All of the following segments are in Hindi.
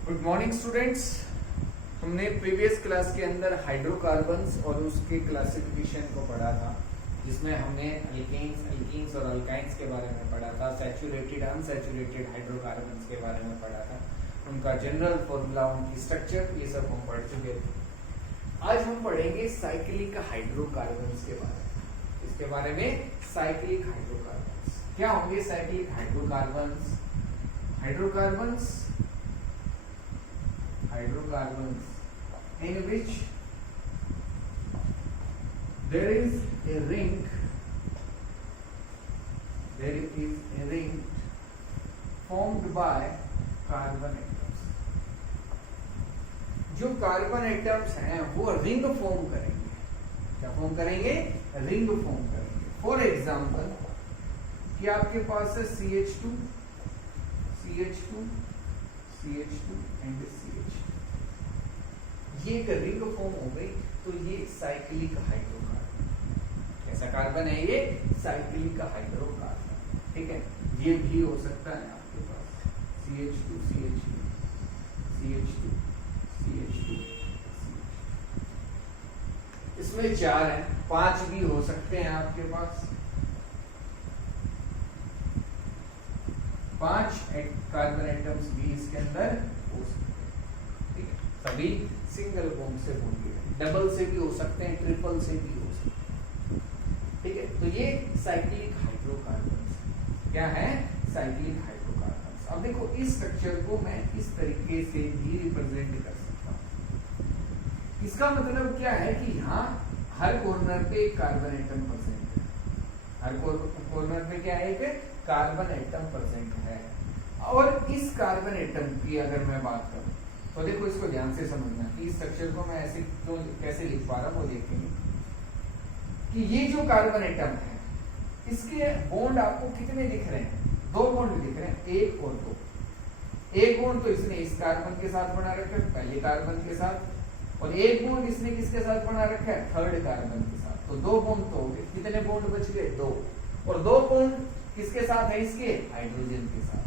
Good morning students. हमने प्रीवियस क्लास के अंदर हाइड्रोकार्बन्स और उसके क्लासिफिकेशन को पढ़ा था, जिसमें हमने अल्कीन्स और अल्काइंस के बारे में पढ़ा था, सैचुरेटेड अनसैचुरेटेड हाइड्रोकार्बन्स के बारे में पढ़ा था, उनका जनरल फॉर्मूला, उनकी स्ट्रक्चर, ये सब हम पढ़ चुके थे। आज हम पढ़ेंगे साइक्लिक हाइड्रोकार्बन्स के बारे में। इसके बारे में साइक्लिक हाइड्रोकार्बन्स क्या होंगे? Cyclic hydrocarbons in which there is a ring formed by carbon atoms। जो कार्बन एटम्स हैं वो रिंग फॉर्म करेंगे। क्या फॉर्म करेंगे? रिंग फॉर्म करेंगे। फॉर एग्जाम्पल कि आपके पास है CH2 एंड CH2, ये एक रिंग फॉर्म हो गई, तो ये साइक्लिक हाइड्रोकार्बन। कैसा कार्बन है ये? Cyclic hydrocarbon. ठीक है, ये भी हो सकता है आपके पास CH2 CH2 CH2 CH2 इसमें 4 है, 5 भी हो सकते हैं आपके पास। 5 कार्बन एटम्स भी इसके अंदर हो सकते हैं। ठीक है, सभी सिंगल बॉन्ड से होंगे, डबल से भी हो सकते हैं, ट्रिपल से भी हो सकते हैं। ठीक है, तो ये साइक्लिक हाइड्रोकार्बन्स क्या है? Cyclic hydrocarbons. अब देखो, इस स्ट्रक्चर को मैं इस तरीके से भी रिप्रेजेंट कर सकता हूं। इसका मतलब क्या है कि यहाँ हर कॉर्नर पे एक कार्बन एटम प्रेजेंट है। हर कॉर्नर पे क्या है? एक कार्बन एटम प्रेजेंट है। और इस कार्बन एटम की अगर मैं बात करूं तो देखो, इसको ध्यान से समझना कि इस स्ट्रक्चर को मैं ऐसे क्यों कैसे लिख पा रहा हूं, वो देखेंगे कि ये जो कार्बन एटम है, इसके बॉन्ड आपको कितने दिख रहे हैं? 2 बॉन्ड दिख रहे हैं, 1 और 2। एक बॉन्ड तो इसने इस कार्बन के साथ बना रखा है, पहले कार्बन के साथ, और एक बॉन्ड इसने किसके साथ बना रखा है? थर्ड कार्बन के साथ। तो 2 बॉन्ड तो हो गए। कितने बॉन्ड बच गए? 2। और 2 बॉन्ड किसके साथ है? इसके हाइड्रोजन के साथ।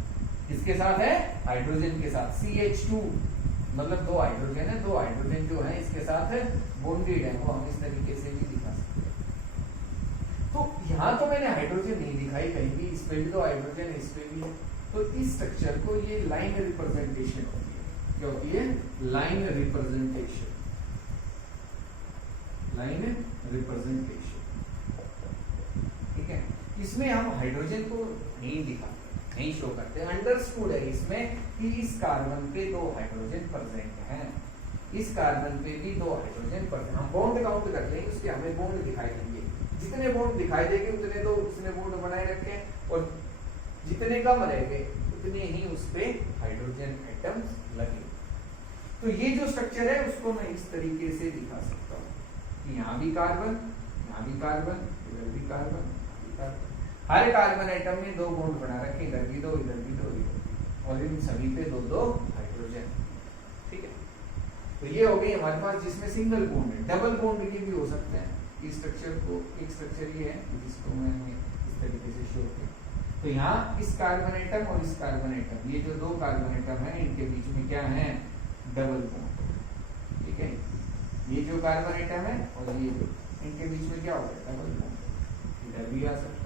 किसके साथ है? हाइड्रोजन के साथ। CH2 मतलब 2 हाइड्रोजन है, 2 हाइड्रोजन जो है इसके साथ बॉन्डेड है, वो हम इस तरीके से भी दिखा सकते हैं। तो यहाँ तो मैंने हाइड्रोजन नहीं दिखाई कहीं भी, इस पे भी 2 हाइड्रोजन है, इस पे भी है। तो इस स्ट्रक्चर को ये लाइन रिप्रेजेंटेशन होती है। क्या होती है? Line representation. ठीक है, इसमें हम हाइड्रोजन को नहीं दिखाते, नहीं शो करते। अंडरस्टूड है इसमें कि इस कार्बन पे 2 हाइड्रोजन प्रेजेंट हैं, इस कार्बन पे भी 2 हाइड्रोजन प्रेजेंट। हम बॉन्ड काउंट कर लेंगे, उसके हमें बॉन्ड दिखाई देंगे। जितने बॉन्ड दिखाई देंगे उतने तो उसने बॉन्ड बनाए रखे हैं, और जितने कम रहेंगे उतने ही उस पे हाइड्रोजन एटम्स लगे। तो ये जो स्ट्रक्चर है उसको मैं इस तरीके से दिखा सकता हूँ कि यहाँ भी कार्बन, यहाँ भी कार्बन, इधर भी कार्बन, हर कार्बन एटम में 2 बॉन्ड बना रखे, इधर भी 2, इधर भी 2, और इन सभी पे 2 हाइड्रोजन। ठीक है, तो ये हो गई हमारे पास जिसमें सिंगल बॉन्ड है। डबल बॉन्ड के भी हो सकते हैं। इस स्ट्रक्चर को, एक स्ट्रक्चर ये है जिसको मैंने इस तरीके से शो किया। तो यहाँ इस कार्बन एटम और इस कार्बन एटम, ये जो 2 कार्बन एटम है, इनके बीच में क्या है? Double bond. ठीक है, ये जो कार्बन एटम है और ये इनके बीच में क्या होगा? Double bond. इधर भी आ सकता है।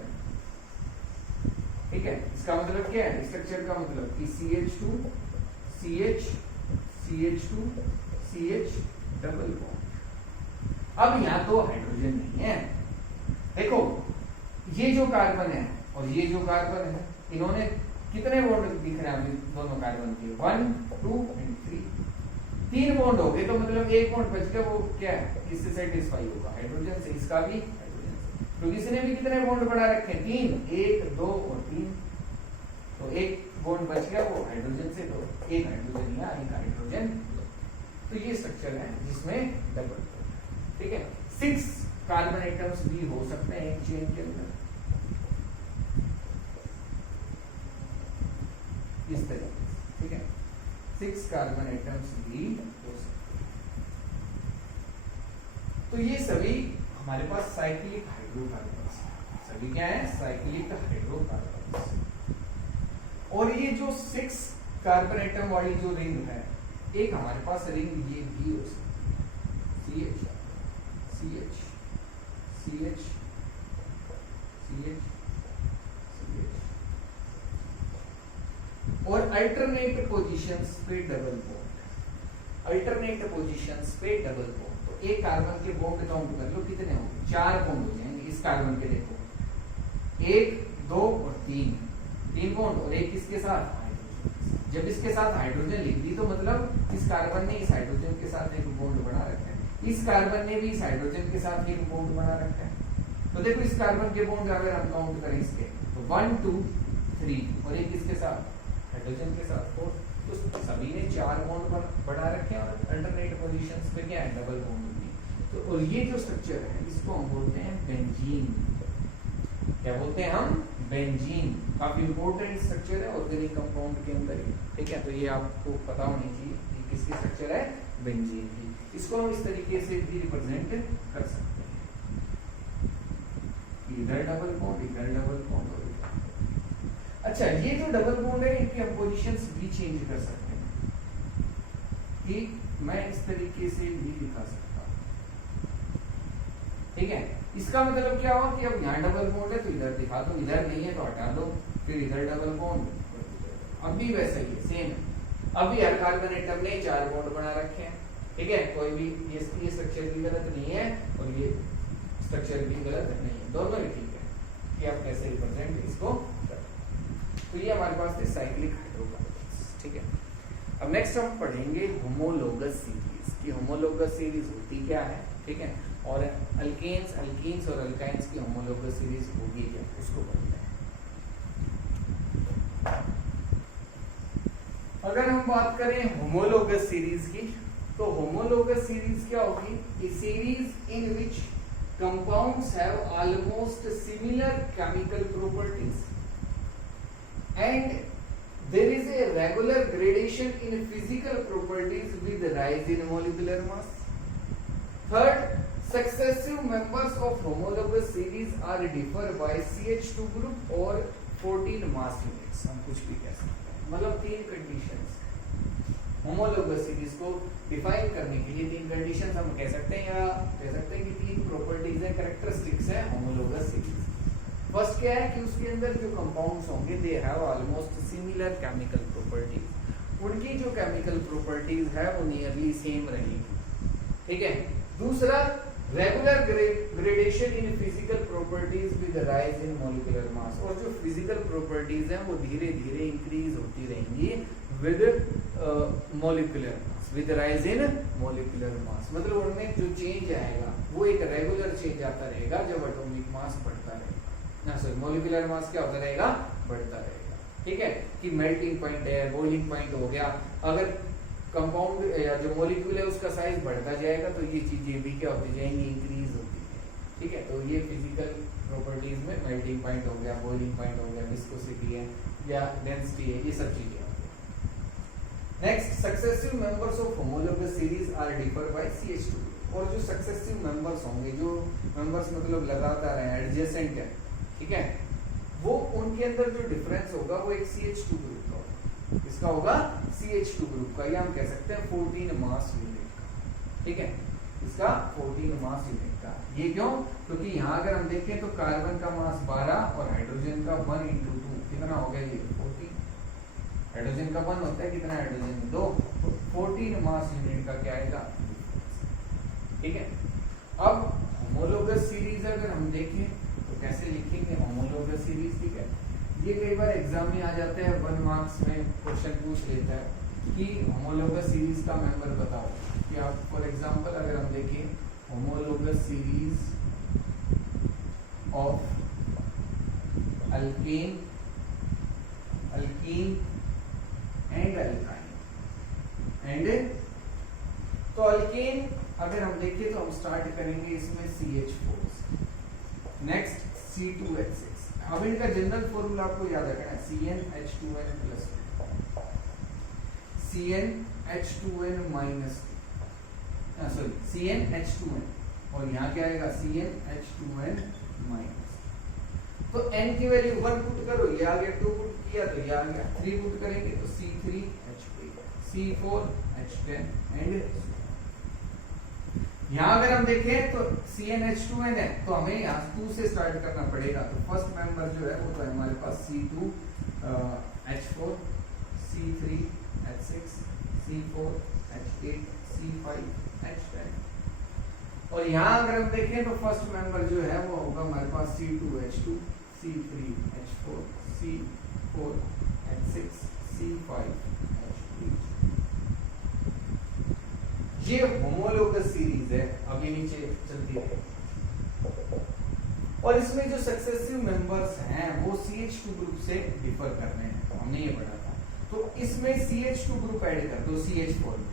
ठीक है, इसका मतलब क्या है? स्ट्रक्चर का मतलब कि CH2 CH CH2 CH double bond. अब यहाँ तो हाइड्रोजन नहीं है। देखो, ये जो कार्बन है और ये जो कार्बन है, इन्होंने कितने बॉन्ड दिख रहे हैं अभी दोनों कार्बन के? 1 2 एंड 3। 3 बॉन्ड हो गए, तो मतलब एक बॉन्ड बच गया, वो क्या है? किससे सेटिस्फाई होगा? हाइड्रोजन से। इसका भी तो इसने भी कितने बॉन्ड बना रखे हैं? 3, 1 2 और 3। तो एक बॉन्ड बच गया, वो हाइड्रोजन से, तो एक हाइड्रोजन या एक हाइड्रोजन। तो ये स्ट्रक्चर है जिसमें डबल बॉन्ड। ठीक है, 6 कार्बन एटम्स भी हो सकते हैं एक चेन के अंदर, इस तरीके से। ठीक है, 6 कार्बन एटम्स भी हो सकते हैं। तो ये सभी हमारे पास साइक्लिक हाइड्रोकार्बन्स। सभी क्या है? Cyclic hydrocarbons. और ये जो 6 कार्बन एटम वाली जो रिंग है, एक हमारे पास रिंग ये भी हो सकती है, CH CH CH CH और अल्टरनेट पोजीशंस पे डबल बॉन्ड, अल्टरनेट पोजीशंस पे डबल बॉन्ड। तो एक कार्बन के बॉन्ड काउंट कर लो कितने होंगे, 4 बॉन्ड हो जाएंगे इस कार्बन के। देखो 1 2 और 3 बॉन्ड और एक इसके साथ हाइड्रोजन। जब इसके साथ हाइड्रोजन लिख दी तो मतलब इस कार्बन ने इस हाइड्रोजन के साथ एक बॉन्ड बना रखा है, इस कार्बन ने भी इस हाइड्रोजन के साथ एक बॉन्ड बना रखा है। तो देखो इस कार्बन के बॉन्ड अगर हम काउंट करें इसके तो 1 2 3 और एक इसके साथ हाइड्रोजन के साथ 4, तो सभी ने 4 बॉन्ड बना रखे हैं और अल्टरनेट पोजीशंस पे क्या है, डबल बॉन्ड होगी। तो और ये जो स्ट्रक्चर है इसको हम बोलते हैं बेंजीन। क्या बोलते हैं हम, बेंजीन। काफी इंपॉर्टेंट स्ट्रक्चर है ऑर्गेनिक कंपाउंड के अंदर, ठीक है। तो ये आपको पता होनी चाहिए कि किसकी स्ट्रक्चर है, बेंजीन की। इसको हम इस तरीके से भी रिप्रेजेंट कर सकते हैं, इधर डबल बॉन्ड इधर डबल बॉन्ड। अच्छा ये जो डबल बॉन्ड है इनकी हम पोजीशंस भी चेंज कर सकते हैं, कि मैं इस तरीके से भी दिखा सकता हूं, ठीक है। इसका मतलब क्या हुआ कि अब यहाँ डबल बॉन्ड है तो इधर दिखा दो, इधर नहीं है तो हटा दो, फिर इधर डबल बॉन्ड। अब भी वैसा ही है, सेम है। अभी हर कार्बन एटम ने 4 बॉन्ड बना रखे हैं, ठीक है। कोई भी ये स्ट्रक्चर भी गलत नहीं है और ये स्ट्रक्चर भी गलत नहीं है, दोनों ही ठीक है कि आप कैसे रिप्रेजेंट इसको करें। तो ये हमारे पास थे साइक्लिक हाइड्रोकार्बन्स, ठीक है। अब नेक्स्ट हम पढ़ेंगे होमोलोगस सीरीज की। होमोलोगस सीरीज होती क्या है, ठीक है, और अल्केन्स और अल्काइंस की होमोलोगस सीरीज होगी क्या, उसको पढ़ते हैं। अगर हम बात करें होमोलोगस सीरीज की, तो होमोलोगस सीरीज क्या होगी, a series in which compounds have almost similar chemical properties and there is a regular gradation in physical properties with rise in molecular mass. Third, successive members of homologous series are differ by CH2 group or 14 mass units. हम कुछ भी कह सकते हैं, मतलब 3 कंडीशंस होमोलोगस सीरीज को डिफाइन करने के लिए 3 कंडीशंस हम कह सकते हैं, या कह सकते हैं कि 3 प्रॉपर्टीज है, कैरेक्टरिस्टिक्स है होमोलोगस सीरीज। फर्स्ट क्या है कि उसके अंदर जो कंपाउंड्स होंगे they have almost similar chemical properties, उनकी जो केमिकल प्रॉपर्टीज है वो नियरली सेम रहेगी, ठीक है। दूसरा, regular gradation in physical properties with rise in molecular mass, और जो फिजिकल प्रॉपर्टीज हैं वो धीरे धीरे इंक्रीज होती रहेंगी with molecular mass, with rise in molecular mass. मतलब उनमें जो चेंज आएगा वो एक रेगुलर चेंज आता रहेगा जब एटॉमिक मास बढ़ता रहेगा, मॉलिक्यूलर मास क्या होता रहेगा, बढ़ता रहेगा, ठीक है। कि मेल्टिंग पॉइंट है, बॉइलिंग पॉइंट हो गया, अगर कंपाउंड या जो मॉलिक्यूल है उसका साइज बढ़ता जाएगा तो ये चीजें भी क्या होती जाएंगी, इंक्रीज होती जाएंगी, ठीक है। तो ये फिजिकल प्रॉपर्टीज में मेल्टिंग पॉइंट हो गया, बॉइलिंग पॉइंट हो गया, विस्कोसिटी है या डेंसिटी है, ये सब चीजें हो गई। Next, successive members of homologous series are differ by CH2, और जो सक्सेसिव मेंबर्स होंगे, जो मेंबर्स मतलब लगातार है, एडजेसेंट है, ठीक है, वो उनके अंदर जो डिफरेंस होगा वो एक CH2 ग्रुप का होगा। इसका होगा CH2 ग्रुप का, या हम कह सकते हैं 14 मास यूनिट का, ठीक है। इसका 14 मास यूनिट का, ये क्यों, क्योंकि यहाँ अगर हम देखें तो कार्बन का मास 12 और हाइड्रोजन का 1 × 2 कितना हो गया, ये 14। हाइड्रोजन का 1 होता है, कितना हाइड्रोजन 2, तो 14 मास यूनिट का क्या आएगा, ठीक है। अब होमोलोगस सीरीज अगर हम देखें तो कैसे लिखेंगे होमोलोगस सीरीज, ठीक है। ये कई बार एग्जाम में आ जाते हैं, 1 मार्क्स में क्वेश्चन पूछ लेता है कि होमोलोगस सीरीज का मेंबर बताओ। कि आप फॉर एग्जांपल अगर हम देखें homologous series of alkane and alkyne and, तो अल्केन अगर हम देखें तो हम स्टार्ट करेंगे इसमें CH4 से, नेक्स्ट C2H6। अब इनका जनरल फॉर्मूला आपको याद रखना है, CnH2n+2, CnH2n- सॉरी CnH2n, और यहाँ क्या आएगा CnH2n-। तो n की वैल्यू 1 पुट करो, ये आ गया, 2 पुट किया तो ये आ गया, 3 पुट करेंगे तो C3H3, C4H10 एंड यहाँ अगर हम देखें तो CnH2n है तो हमें यहाँ 2 से स्टार्ट करना पड़ेगा। तो फर्स्ट मेंबर जो है वो तो है हमारे पास C2H4 C3H6 C4H8 C5H10 और यहाँ अगर हम देखें तो फर्स्ट मेंबर जो है वो होगा हमारे पास C2H2 C3H4 C4H6 C5H8। ये होमोलोगस सीरीज है। अब ये नीचे चलती है और इसमें जो सक्सेसिव मेंबर्स हैं वो CH2 ग्रुप से डिफर कर रहे हैं, हमने ये पढ़ा था। तो इसमें CH2 ग्रुप ऐड कर दो CH4 में।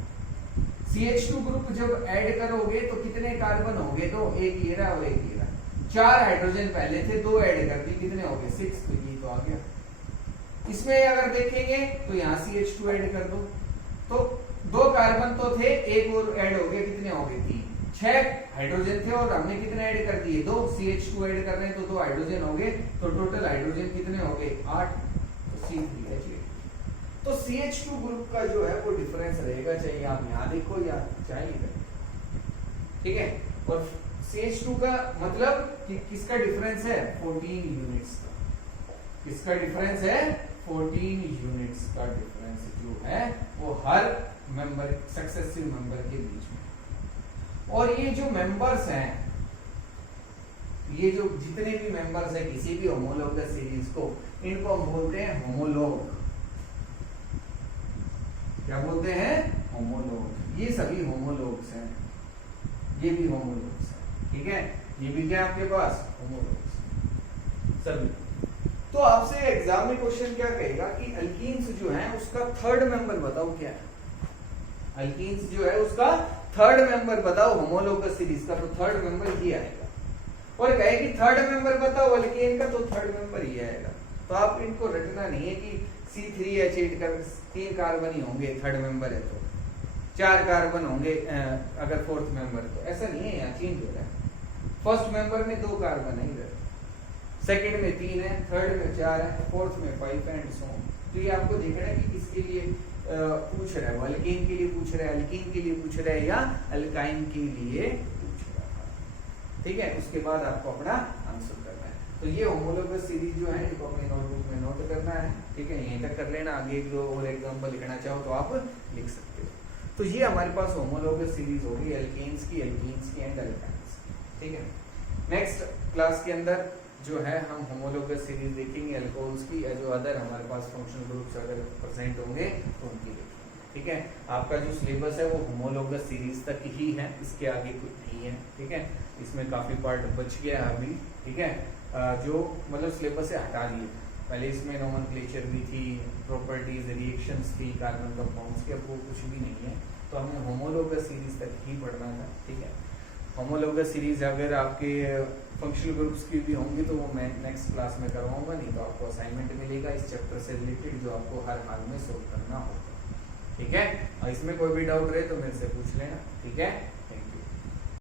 CH2 ग्रुप जब ऐड करोगे तो कितने कार्बन होंगे? तो एक ये रहा और एक ये रहा। 4 हाइड्रोजन पहले थे, 2 ऐड कर दी, कितने हो गए? 6। तो ये तो आ गया। इसमें अगर देखेंगे तो यहाँ CH2 ऐड कर दो तो 2 कार्बन तो थे, एक और ऐड हो गए, कितने हो गए? 3। 6 हाइड्रोजन थे और हमने कितने ऐड कर दिए? 2। CH2 ऐड कर रहे हैं तो 2 हाइड्रोजन हो गए, तो टोटल हाइड्रोजन कितने हो गए? 8। तो C3H8। तो CH2 ग्रुप का जो है वो डिफरेंस रहेगा, चाहे आप यहाँ देखो या चाहे इधर, ठीक है। और CH2 का मतलब कि किसका डिफरेंस है? 14 यूनिट्स का। किसका डिफरेंस है? 14 यूनिट्स का डिफरेंस जो है वो हर मेंबर सक्सेसिव मेंबर के बीच में। और ये जो मेंबर्स हैं, ये जो जितने भी मेंबर्स हैं किसी भी होमोलोगस सीरीज को, इनको हम बोलते हैं होमोलोग। क्या बोलते हैं? होमोलोग। ये सभी होमोलोग्स हैं, ये भी होमोलोग्स हैं, ठीक है। ये भी क्या आपके पास? होमोलोग्स सभी। तो आपसे एग्जाम में क्वेश्चन क्या कहेगा कि अल्कीन्स जो है उसका थर्ड मेंबर बताओ क्या है? अल्कीन्स जो है उसका थर्ड मेंबर बताओ होमोलोगस सीरीज का। तो थर्ड मेंबर ये आएगा। और कहे कि थर्ड मेंबर बताओ अल्केन का, तो थर्ड मेंबर ये आएगा। तो आप इनको रटना नहीं है कि C3H8 का 3 कार्बन ही होंगे, थर्ड मेंबर है तो 4 कार्बन होंगे अगर फोर्थ मेंबर, तो ऐसा नहीं है, यहाँ चेंज हो रहा है। फर्स्ट मेंबर में 2 कार्बन है इधर, सेकंड में 3 है, थर्ड में 4 है, फोर्थ में 5 एंड सो ऑन। तो ये आपको दिख रहा है कि किसके लिए पूछ रहा है, वो अल्केन के लिए पूछ रहा है, अल्कीन के लिए पूछ रहा है या अल्काइन के लिए पूछ रहा है, ठीक है। उसके बाद आपको अपना आंसर करना है। तो ये होमोलोगस सीरीज जो है इनको अपने नोटबुक में नोट करना है, ठीक है। यहीं तक कर लेना, आगे एक दो और एग्जांपल लिखना चाहो तो आप लिख सकते हो। तो ये हमारे पास होमोलोगस सीरीज होगी अल्केन्स की एंड अल्काइन्स की, ठीक है। नेक्स्ट क्लास के अंदर जो है हम होमोलोगस सीरीज देखेंगे अल्कोहल्स की, या जो अदर हमारे पास फंक्शनल ग्रुप्स अगर प्रेजेंट होंगे तो उनकी देखेंगे, ठीक है। आपका जो सिलेबस है वो होमोलोगस सीरीज तक ही है, इसके आगे कुछ नहीं है, ठीक है। इसमें काफी पार्ट बच गया है अभी, ठीक है, जो मतलब सिलेबस से हटा दिए। पहले इसमें नोमेनक्लेचर भी थी, प्रॉपर्टीज, रिएक्शंस थी, कार्बन कंपाउंड्स की, अब वो कुछ भी नहीं है। तो हमें होमोलोगस सीरीज तक ही पढ़ना था, ठीक है। होमोलोगस सीरीज अगर आपके फंक्शनल ग्रुप्स की भी होंगी तो वो मैं नेक्स्ट क्लास में करवाऊंगा, नहीं तो आपको असाइनमेंट मिलेगा इस चैप्टर से रिलेटेड जो आपको हर हाल में सोल्व करना होगा, ठीक है। और इसमें कोई भी डाउट रहे तो मेरे से पूछ लेना, ठीक है। Thank you.